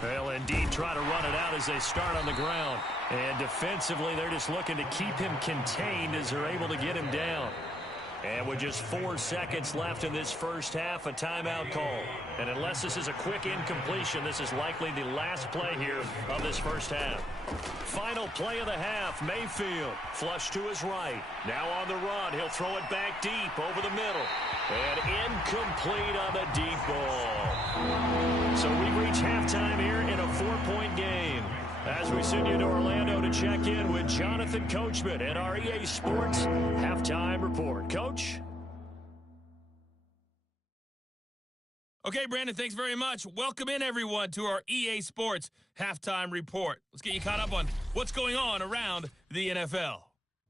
They'll indeed try to run it out as they start on the ground. And defensively, they're just looking to keep him contained as they're able to get him down. And with just 4 seconds left in this first half, a timeout call. And unless this is a quick incompletion, this is likely the last play here of this first half. Final play of the half, Mayfield. Flush to his right. Now on the run. He'll throw it back deep over the middle. And incomplete on the deep ball. So we reach halftime here in a 4-point game. As we send you to Orlando to check in with Jonathan Coachman and our EA Sports Halftime Report. Coach? Okay, Brandon, thanks very much. Welcome in, everyone, to our EA Sports Halftime Report. Let's get you caught up on what's going on around the NFL.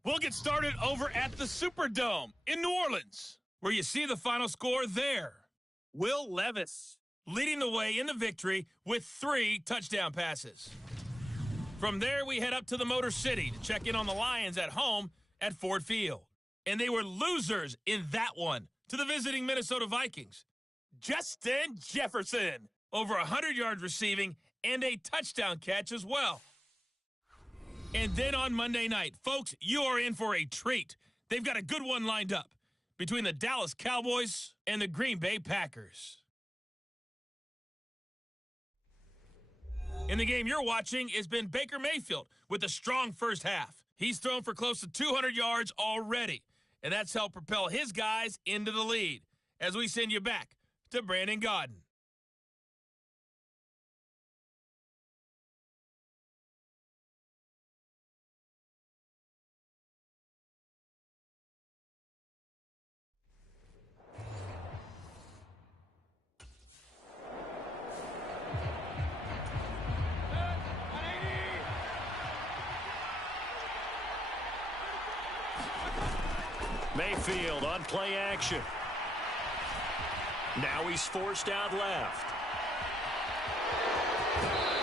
We'll get started over at the Superdome in New Orleans, where you see the final score there. Will Levis leading the way in the victory with 3 touchdown passes. From there, we head up to the Motor City to check in on the Lions at home at Ford Field. And they were losers in that one to the visiting Minnesota Vikings. Justin Jefferson, over 100 yards receiving and a touchdown catch as well. And then on Monday night, folks, you are in for a treat. They've got a good one lined up between the Dallas Cowboys and the Green Bay Packers. In the game you're watching has been Baker Mayfield with a strong first half. He's thrown for close to 200 yards already, and that's helped propel his guys into the lead. As we send you back to Brandon Gaudin. Mayfield on play action. Now he's forced out left.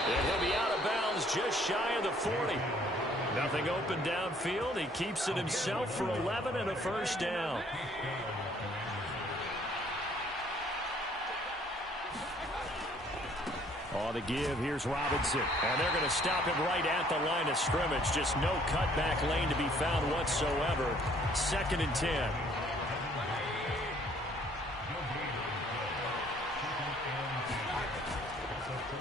And he'll be out of bounds just shy of the 40. Nothing open downfield. He keeps it himself for 11 and a first down. On the give, here's Robinson. And they're going to stop him right at the line of scrimmage. Just no cutback lane to be found whatsoever. 2nd and 10.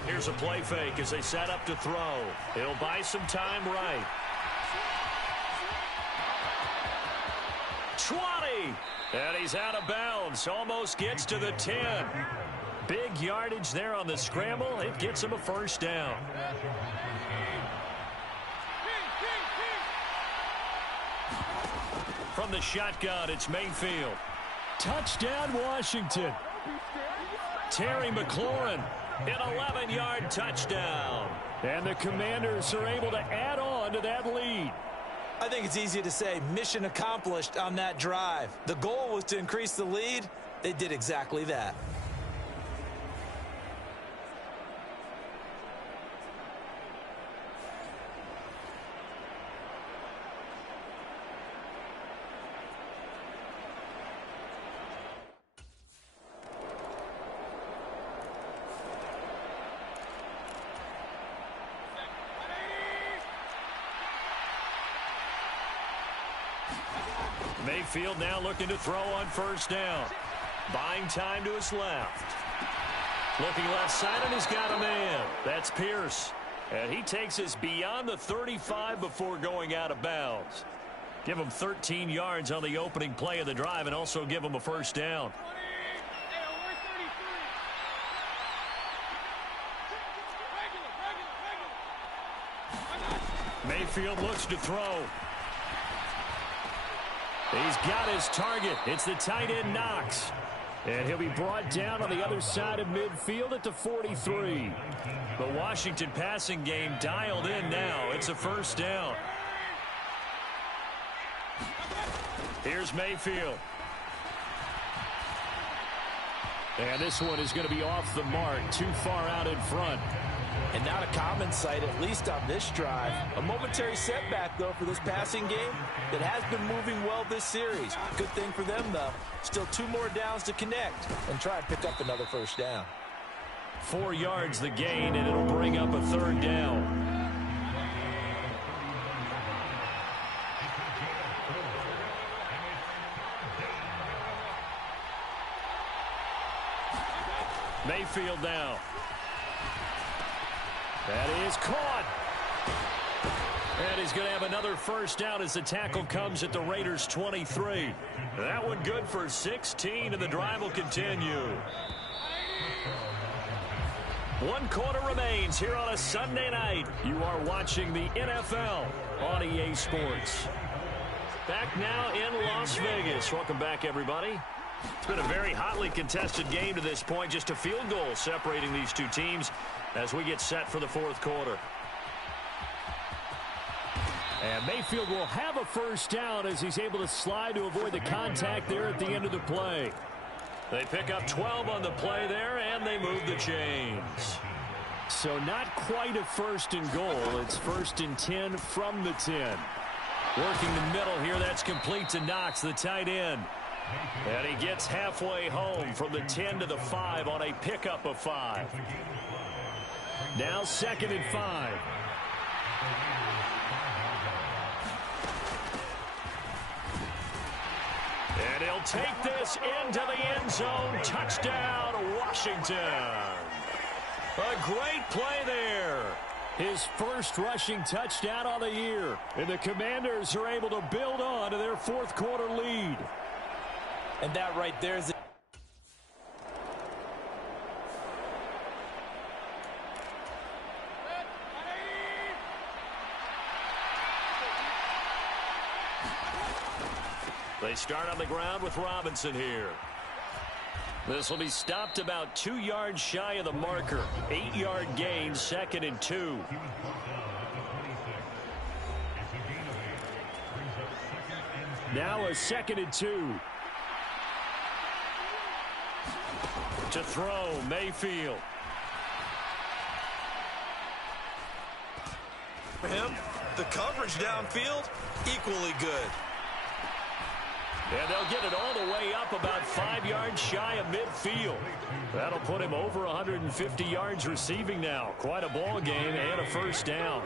Here's a play fake as they set up to throw. He'll buy some time right. 20. And he's out of bounds. Almost gets to the 10. Big yardage there on the scramble. It gets him a first down. From the shotgun, it's Mayfield. Touchdown, Washington. Terry McLaurin, an 11-yard touchdown. And the Commanders are able to add on to that lead. I think it's easy to say mission accomplished on that drive. The goal was to increase the lead. They did exactly that. Mayfield now looking to throw on first down. Buying time to his left. Looking left side, and he's got a man. That's Pierce. And he takes us beyond the 35 before going out of bounds. Give him 13 yards on the opening play of the drive and also give him a first down. Mayfield looks to throw. He's got his target. It's the tight end Knox. And he'll be brought down on the other side of midfield at the 43. The Washington passing game dialed in now. It's a first down. Here's Mayfield. And this one is going to be off the mark, too far out in front. And not a common sight, at least on this drive. A momentary setback, though, for this passing game that has been moving well this series. Good thing for them, though. Still 2 more downs to connect and try and pick up another first down. 4 yards the gain, and it'll bring up a third down. Mayfield now. That is caught. And he's going to have another first down as the tackle comes at the Raiders' 23. That one good for 16, and the drive will continue. 1 quarter remains here on a Sunday night. You are watching the NFL on EA Sports. Back now in Las Vegas. Welcome back, everybody. It's been a very hotly contested game to this point. Just a field goal separating these two teams as we get set for the fourth quarter. And Mayfield will have a first down as he's able to slide to avoid the contact there at the end of the play. They pick up 12 on the play there, and they move the chains. So not quite a first and goal. It's first and 10 from the 10. Working the middle here. That's complete to Knox, the tight end. And he gets halfway home from the 10 to the 5 on a pickup of 5. Now 2nd and 5. And he'll take this into the end zone. Touchdown, Washington. A great play there. His first rushing touchdown on the year. And the Commanders are able to build on to their fourth quarter lead. And that right there is... They start on the ground with Robinson here. This will be stopped about 2 yards shy of the marker. 8-yard gain, 2nd and 2. Now a 2nd and 2. To throw, Mayfield. For him, the coverage downfield, equally good. And they'll get it all the way up about 5 yards shy of midfield. That'll put him over 150 yards receiving now. Quite a ball game and a first down.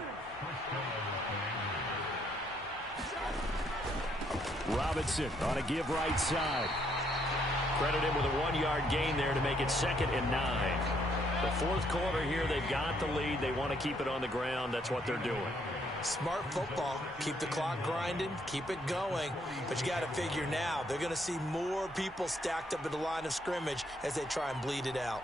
Robinson on a give right side. Credit him with a 1-yard gain there to make it 2nd and 9. The fourth quarter here, they've got the lead. They want to keep it on the ground. That's what they're doing. Smart football. Keep the clock grinding. Keep it going. But you got to figure now, they're going to see more people stacked up at the line of scrimmage as they try and bleed it out.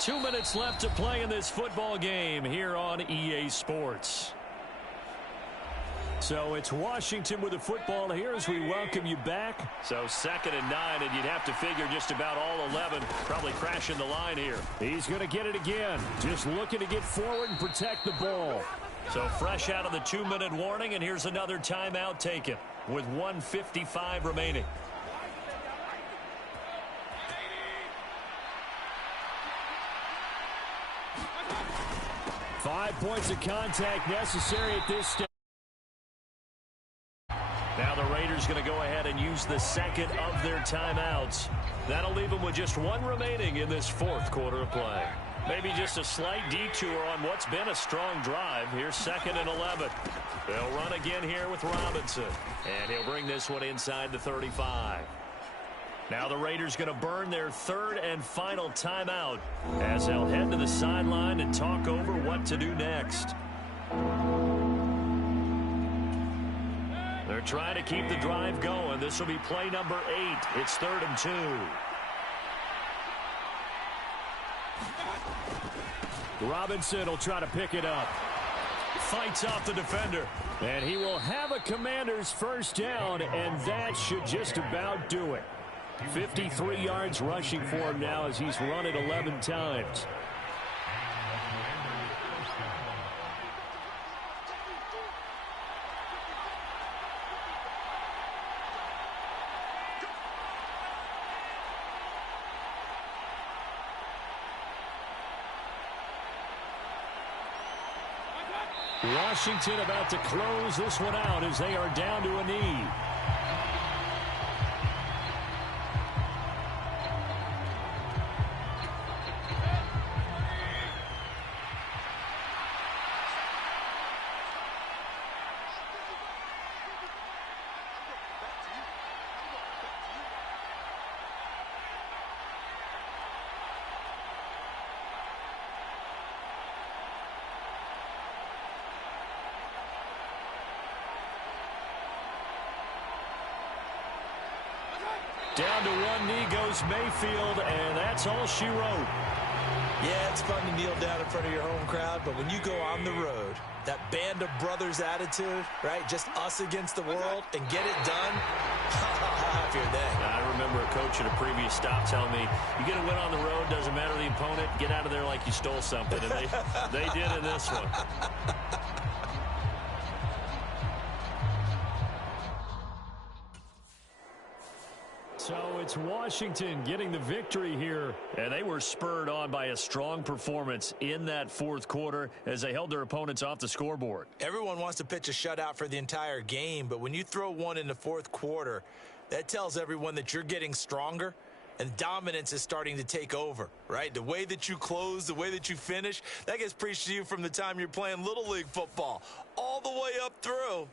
Two minutes left to play in this football game here on EA Sports. So it's Washington with the football here as we welcome you back. So 2nd and 9, and you'd have to figure just about all 11 probably crashing the line here. He's going to get it again. Just looking to get forward and protect the ball. So fresh out of the 2-minute warning, and here's another timeout taken with 1:55 remaining. Five points of contact necessary at this stage. Now the Raiders going to go ahead and use the second of their timeouts. That'll leave them with just one remaining in this fourth quarter of play. Maybe just a slight detour on what's been a strong drive. Here's 2nd and 11. They'll run again here with Robinson. And he'll bring this one inside the 35. Now the Raiders going to burn their third and final timeout as they'll head to the sideline and talk over what to do next. They're trying to keep the drive going. This will be play number 8. It's 3rd and 2. Robinson will try to pick it up. Fights off the defender. And he will have a Commander's first down, and that should just about do it. 53 yards rushing for him now as he's run it 11 times. Washington about to close this one out as they are down to a knee. Down to one knee goes Mayfield, and that's all she wrote. Yeah, it's fun to kneel down in front of your home crowd, but when you go on the road, that band of brothers attitude, right, just us against the world, and get it done, how happy are they? I remember a coach at a previous stop telling me, you get a win on the road, doesn't matter the opponent, get out of there like you stole something, and they did in this one. So it's Washington getting the victory here, and they were spurred on by a strong performance in that fourth quarter as they held their opponents off the scoreboard. Everyone wants to pitch a shutout for the entire game, but when you throw one in the fourth quarter, that tells everyone that you're getting stronger and dominance is starting to take over, right? The way that you close, the way that you finish, that gets preached to you from the time you're playing Little League football all the way up through.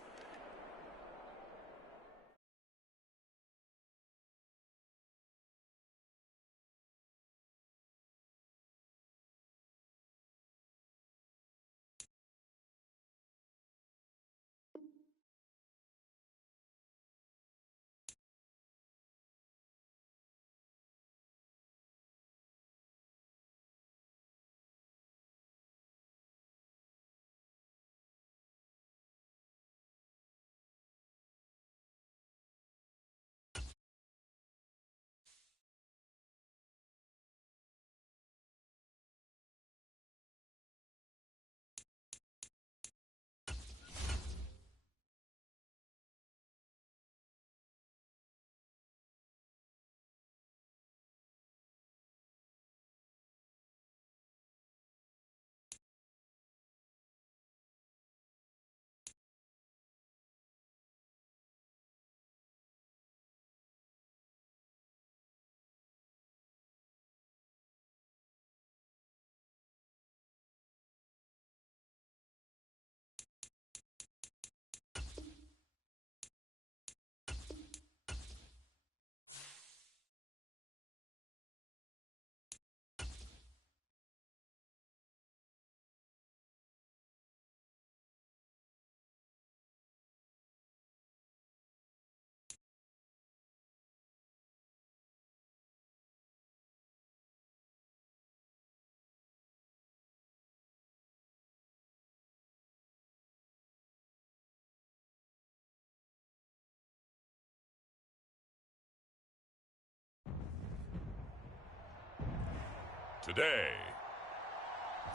Today,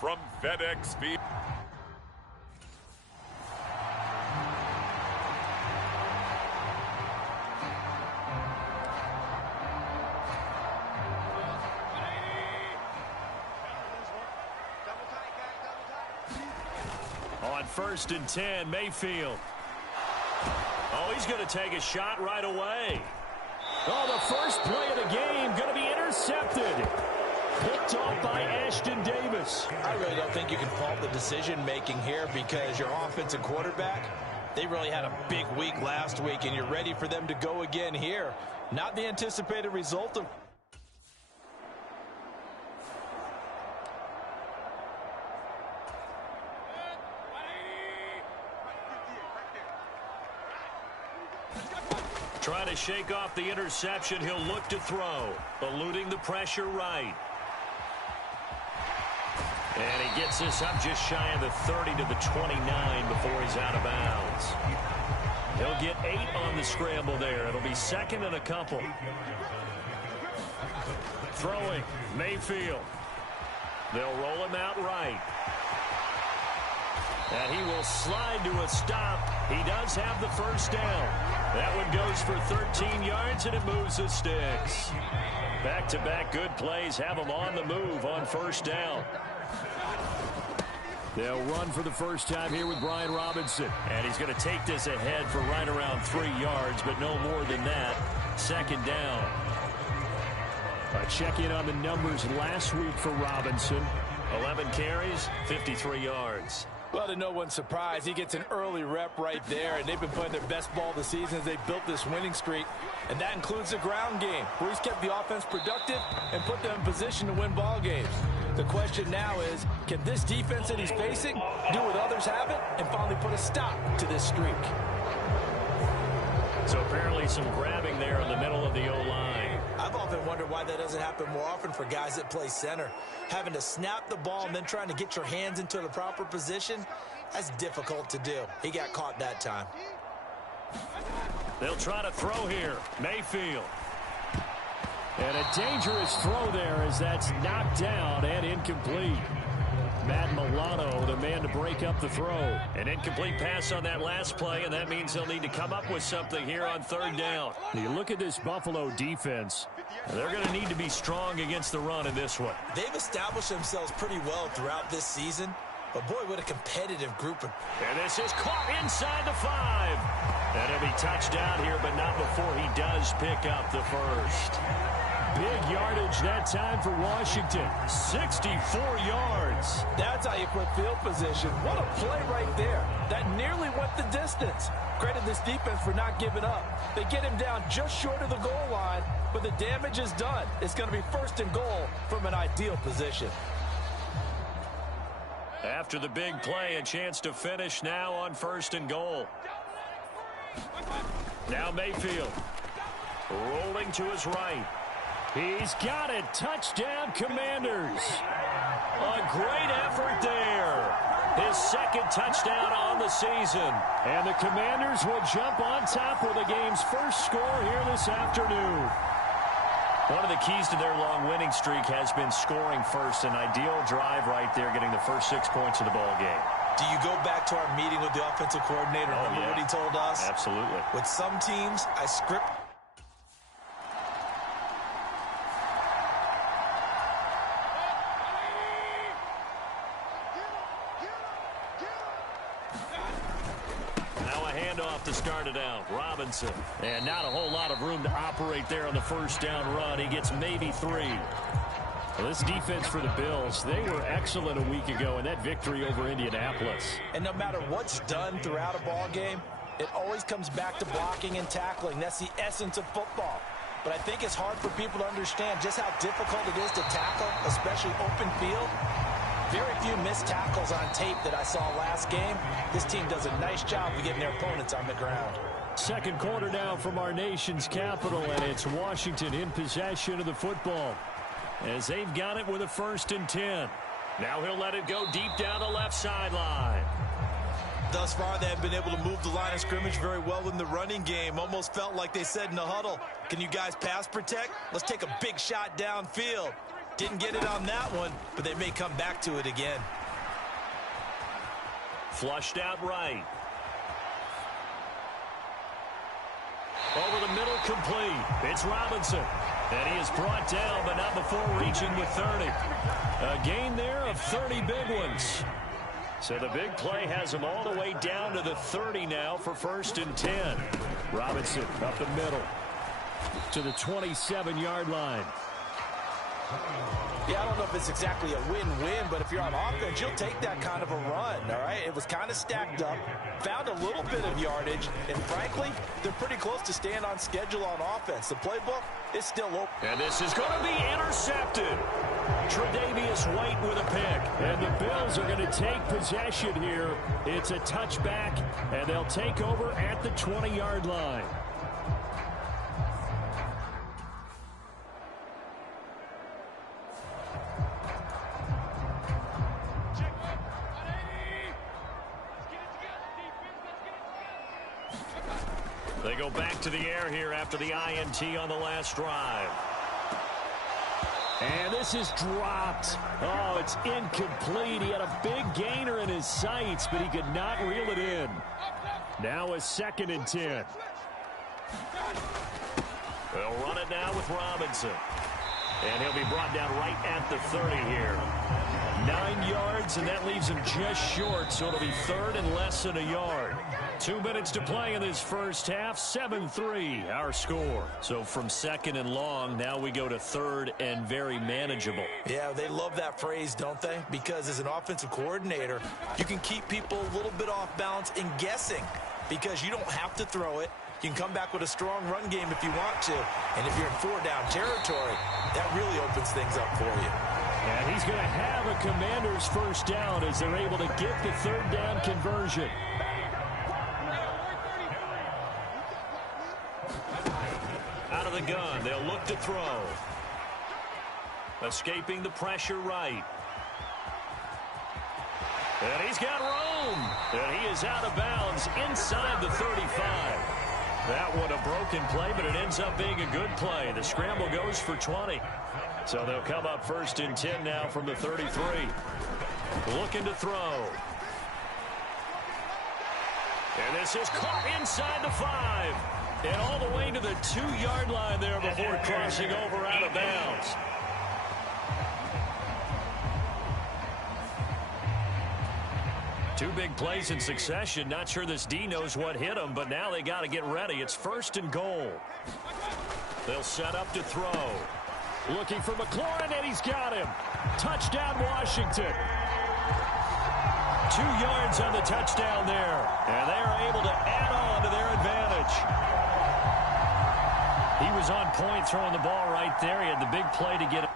from FedEx Field. On 1st and 10, Mayfield. Oh, he's going to take a shot right away. Oh, the first play of the game going to be intercepted. Picked off by Ashton Davis. I really don't think you can fault the decision-making here because your offensive quarterback, they really had a big week last week, and you're ready for them to go again here. Not the anticipated result of... Trying to shake off the interception. He'll look to throw. Eluding the pressure right. And he gets this up just shy of the 30 to the 29 before he's out of bounds. He'll get 8 on the scramble there. It'll be second and a couple. Throwing, Mayfield. They'll roll him out right. And he will slide to a stop. He does have the first down. That one goes for 13 yards, and it moves the sticks. Back-to-back good plays have him on the move on first down. They'll run for the first time here with Brian Robinson. And he's going to take this ahead for right around 3 yards, but no more than that. Second down. A check-in on the numbers last week for Robinson. 11 carries, 53 yards. Well, to no one's surprise, he gets an early rep right there, and they've been playing their best ball this season as they built this winning streak. And that includes the ground game, where he's kept the offense productive and put them in position to win ball games. The question now is, can this defense that he's facing do what others haven't and finally put a stop to this streak? So apparently some grabbing there in the middle of the O-line. I've often wondered why that doesn't happen more often for guys that play center. Having to snap the ball and then trying to get your hands into the proper position, that's difficult to do. He got caught that time. They'll try to throw here. Mayfield. And a dangerous throw there as that's knocked down and incomplete. Matt Milano, the man to break up the throw. An incomplete pass on that last play, and that means they'll need to come up with something here on third down. You look at this Buffalo defense. They're going to need to be strong against the run in this one. They've established themselves pretty well throughout this season. But, boy, what a competitive group. And this is caught inside the 5. And he'll be touched down here, but not before he does pick up the first. Big yardage that time for Washington. 64 yards. That's how you put field position. What a play right there. That nearly went the distance. Credit this defense for not giving up. They get him down just short of the goal line, but the damage is done. It's going to be first and goal from an ideal position. After the big play, a chance to finish now on first and goal. Now Mayfield. Rolling to his right. He's got it. Touchdown, Commanders. A great effort there. His second touchdown on the season. And the Commanders will jump on top with the game's first score here this afternoon. One of the keys to their long winning streak has been scoring first. An ideal drive right there, getting the first 6 points of the ball game. Do you go back to our meeting with the offensive coordinator? Remember what he told us? Absolutely. With some teams, I script. To start it out, Robinson. And not a whole lot of room to operate there on the first down run. He gets maybe 3. Well, this defense for the Bills, they were excellent a week ago in that victory over Indianapolis. And no matter what's done throughout a ball game, it always comes back to blocking and tackling. That's the essence of football. But I think it's hard for people to understand just how difficult it is to tackle, especially open field. Very few missed tackles on tape that I saw last game. This team does a nice job of getting their opponents on the ground. Second quarter now from our nation's capital, and it's Washington in possession of the football as they've got it with a 1st and 10. Now he'll let it go deep down the left sideline. Thus far, they have been able to move the line of scrimmage very well in the running game. Almost felt like they said in the huddle, can you guys pass protect? Let's take a big shot downfield. Didn't get it on that one, but they may come back to it again. Flushed out right. Over the middle, complete. It's Robinson. And he is brought down, but not before reaching the 30. A gain there of 30 big ones. So the big play has him all the way down to the 30 now for 1st and 10. Robinson up the middle to the 27-yard line. Yeah, I don't know if it's exactly a win-win, but if you're on offense, you'll take that kind of a run, all right? It was kind of stacked up, found a little bit of yardage, and frankly, they're pretty close to staying on schedule on offense. The playbook is still open. And this is going to be intercepted. Tre'Davious White with a pick. And the Bills are going to take possession here. It's a touchback, and they'll take over at the 20-yard line. They go back to the air here after the INT on the last drive. And this is dropped. Oh, it's incomplete. He had a big gainer in his sights, but he could not reel it in. Now a 2nd and 10. They'll run it now with Robinson. And he'll be brought down right at the 30 here. 9 yards, and that leaves him just short, so it'll be 3rd and less than a yard. 2 minutes to play in this first half. 7-3 our score. So from 2nd and long, now we go to 3rd and very manageable. Yeah, they love that phrase, don't they? Because as an offensive coordinator, you can keep people a little bit off balance and guessing because you don't have to throw it. You can come back with a strong run game if you want to. And if you're in 4-down territory, that really opens things up for you. And he's going to have a Commander's first down as they're able to get the 3rd down conversion. of the gun. They'll look to throw. Escaping the pressure right. And he's got room. And he is out of bounds inside the 35. That one a broken play, but it ends up being a good play. The scramble goes for 20. So they'll come up 1st and 10 now from the 33. Looking to throw. And this is caught inside the 5. And all the way to the 2-yard line there before crossing over out of bounds. Two big plays in succession. Not sure this D knows what hit him, but now they got to get ready. It's 1st and goal. They'll set up to throw. Looking for McLaurin, and he's got him. Touchdown, Washington. 2 yards on the touchdown there. And they are able to add on to their advantage. He was on point throwing the ball right there. He had the big play to get it.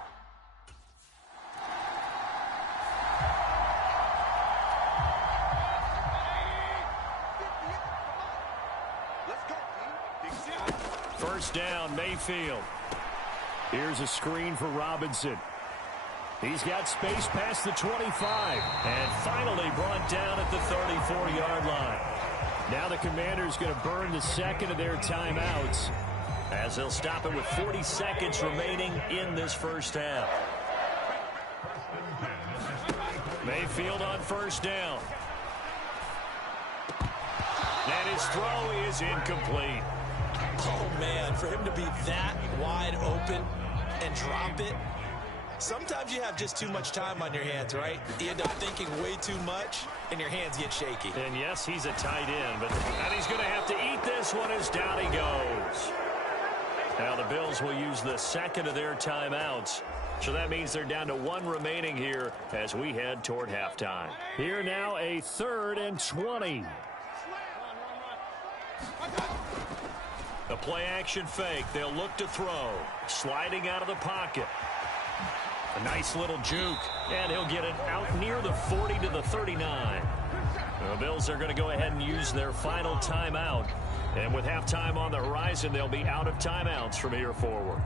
First down, Mayfield. Here's a screen for Robinson. He's got space past the 25. And finally brought down at the 34-yard line. Now the Commanders going to burn the second of their timeouts, as they'll stop it with 40 seconds remaining in this first half. Mayfield on first down. And his throw is incomplete. Oh, man, for him to be that wide open and drop it. Sometimes you have just too much time on your hands, right? You end up thinking way too much, and your hands get shaky. And, yes, he's a tight end, and he's going to have to eat this one as down he goes. Now the Bills will use the second of their timeouts. So that means they're down to 1 remaining here as we head toward halftime. Here now a 3rd and 20. A play-action fake. They'll look to throw. Sliding out of the pocket. A nice little juke. And he'll get it out near the 40 to the 39. The Bills are going to go ahead and use their final timeout. And with halftime on the horizon, they'll be out of timeouts from here forward.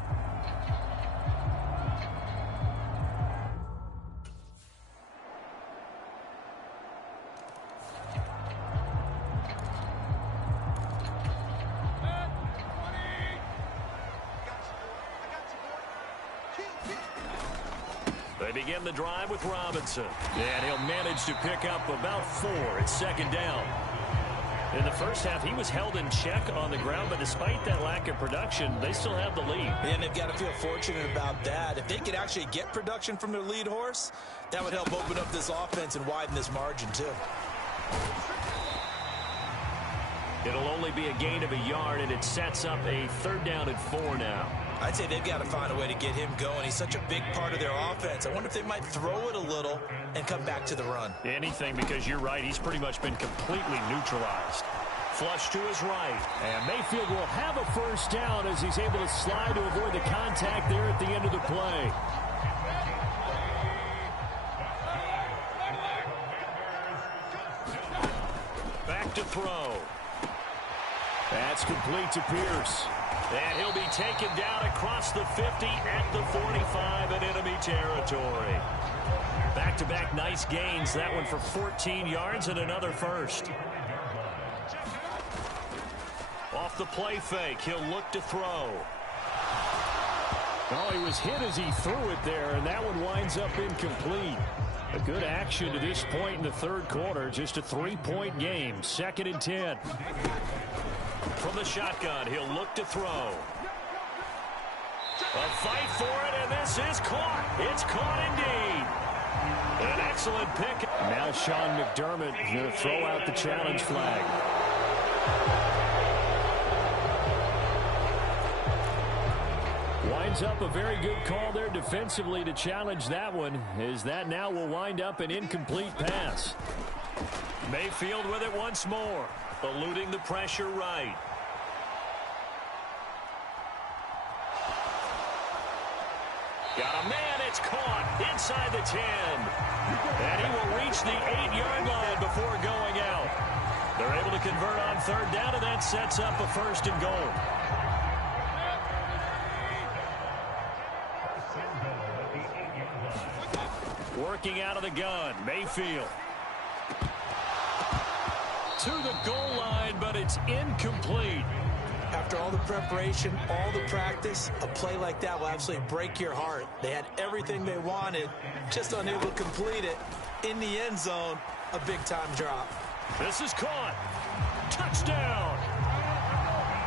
They begin the drive with Robinson. And he'll manage to pick up about 4 at 2nd down. In the first half, he was held in check on the ground, but despite that lack of production, they still have the lead. And they've got to feel fortunate about that. If they could actually get production from their lead horse, that would help open up this offense and widen this margin, too. It'll only be a gain of 1 yard, and it sets up a 3rd down and 4 now. I'd say they've got to find a way to get him going. He's such a big part of their offense. I wonder if they might throw it a little and come back to the run. Anything, because you're right. He's pretty much been completely neutralized. Flush to his right. And Mayfield will have a first down as he's able to slide to avoid the contact there at the end of the play. Back to throw. That's complete to Pierce. And he'll be taken down across the 50 at the 45 in enemy territory. Back-to-back nice gains. That one for 14 yards and another first. Off the play fake, he'll look to throw. Oh, he was hit as he threw it there, and that one winds up incomplete. A good action to this point in the 3rd quarter. Just a 3-point game. 2nd and 10. From the shotgun, he'll look to throw. A fight for it, and this is caught. It's caught indeed. An excellent pick. Now Sean McDermott is going to throw out the challenge flag. Winds up a very good call there defensively to challenge that one, as that now will wind up an incomplete pass. Mayfield with it once more, eluding the pressure right. Got a man, it's caught inside the 10. And he will reach the 8-yard line before going out. They're able to convert on 3rd down, and that sets up a 1st and goal. working out of the gun. Mayfield. To the goal line, but it's incomplete. After all the preparation, all the practice, a play like that will absolutely break your heart. They had everything they wanted, just unable to complete it. In the end zone, a big-time drop. This is caught. Touchdown.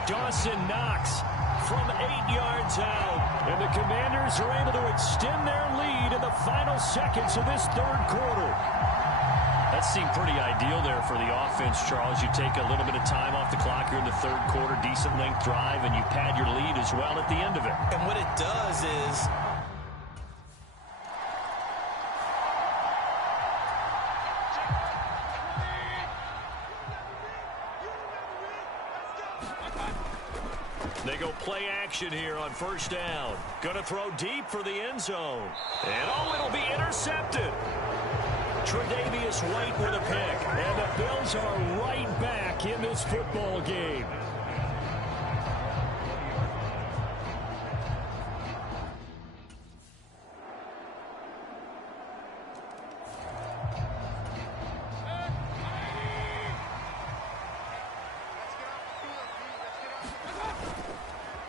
Dawson Knox from 8 yards out. And the Commanders are able to extend their lead in the final seconds of this third quarter. That seemed pretty ideal there for the offense, Charles. You take a little bit of time off the clock here in the third quarter, decent length drive, and you pad your lead as well at the end of it. And what it does is they go play action here on first down. Gonna throw deep for the end zone. And oh, it'll be intercepted. Tre'Davious White with a pick. And the Bills are right back in this football game.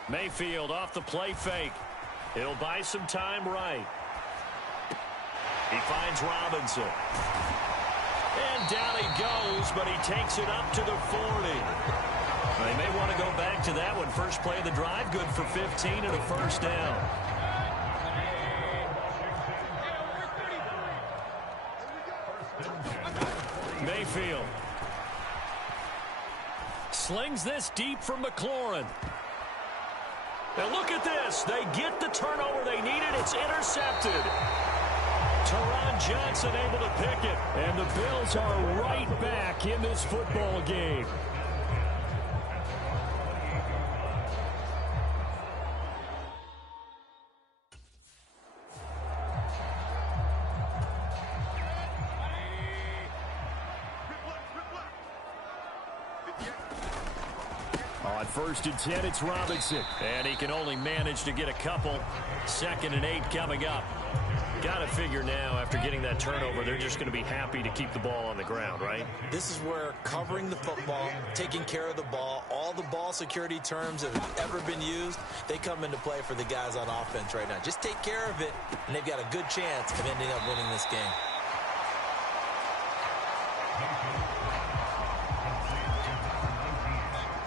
Mayfield off the play fake. It'll buy some time right. He finds Robinson. And down he goes, but he takes it up to the 40. They may want to go back to that one. First play of the drive, good for 15 and a first down. Mayfield slings this deep from McLaurin. Now look at this. They get the turnover they needed. It's intercepted. Teron Johnson able to pick it. And the Bills are right back in this football game. On first and 10, it's Robinson. And he can only manage to get a couple. 2nd and 8 coming up. Got to figure now, after getting that turnover, they're just going to be happy to keep the ball on the ground, right? This is where covering the football, taking care of the ball, all the ball security terms that have ever been used, they come into play for the guys on offense right now. Just take care of it, and they've got a good chance of ending up winning this game.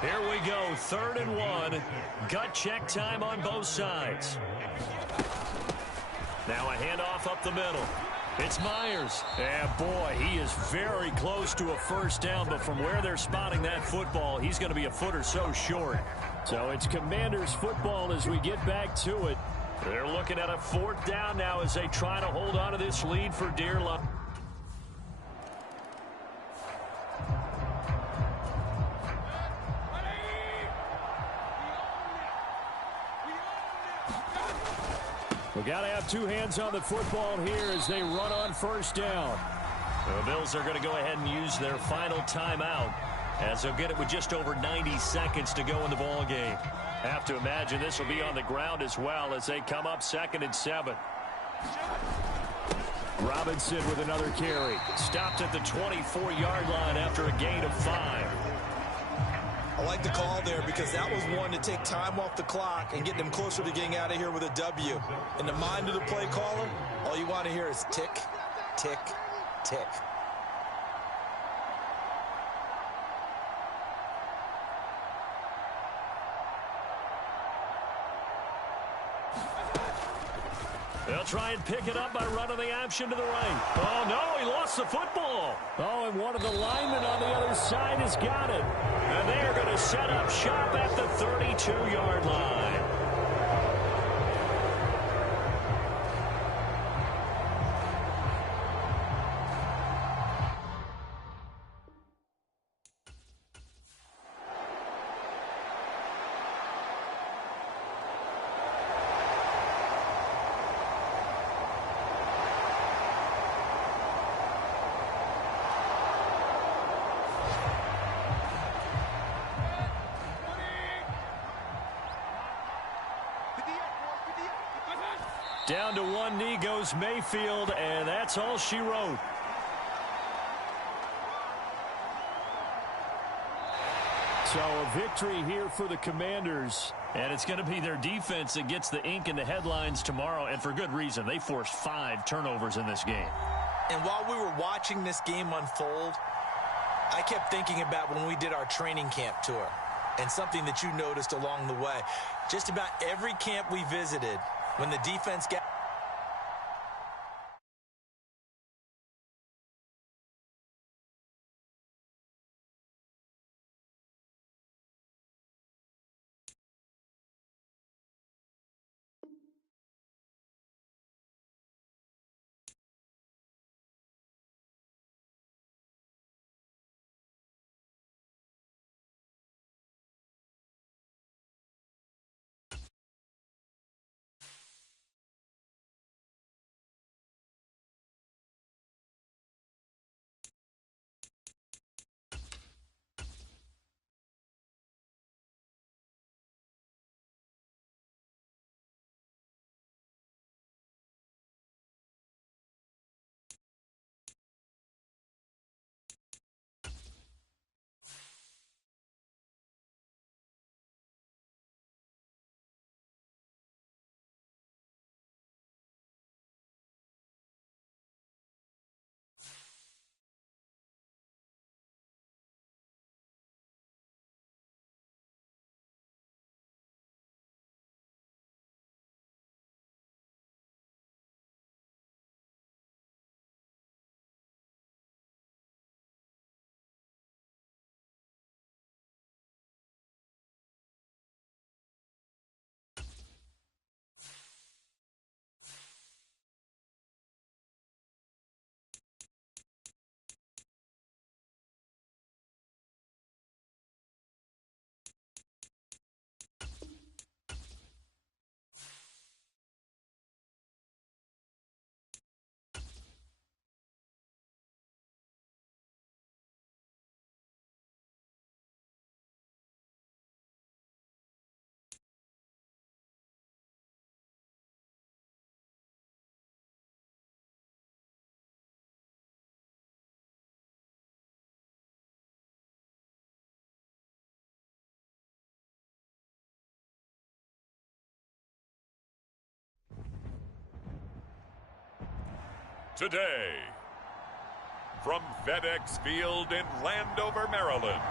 Here we go, 3rd and 1. Gut check time on both sides. Now a handoff up the middle. It's Myers. And boy, he is very close to a first down, but from where they're spotting that football, he's going to be a foot or so short. So it's Commanders football as we get back to it. They're looking at a 4th down now as they try to hold on to this lead for dear life. We got to have two hands on the football here as they run on first down. The Bills are going to go ahead and use their final timeout as they'll get it with just over 90 seconds to go in the ball game. Have to imagine this will be on the ground as well as they come up 2nd and 7. Robinson with another carry. Stopped at the 24-yard line after a gain of 5. I like the call there because that was one to take time off the clock and get them closer to getting out of here with a W. In the mind of the play caller, all you want to hear is tick, tick, tick. They'll try and pick it up by running the option to the right. Oh, no, he lost the football. Oh, and one of the linemen on the other side has got it. And they are going to set up shop at the 32-yard line. Down to one knee goes Mayfield, and that's all she wrote. So a victory here for the Commanders. And it's going to be their defense that gets the ink in the headlines tomorrow, and for good reason. They forced 5 turnovers in this game. And while we were watching this game unfold, I kept thinking about when we did our training camp tour and something that you noticed along the way. Just about every camp we visited, when the defense got Today, from FedEx Field in Landover, Maryland,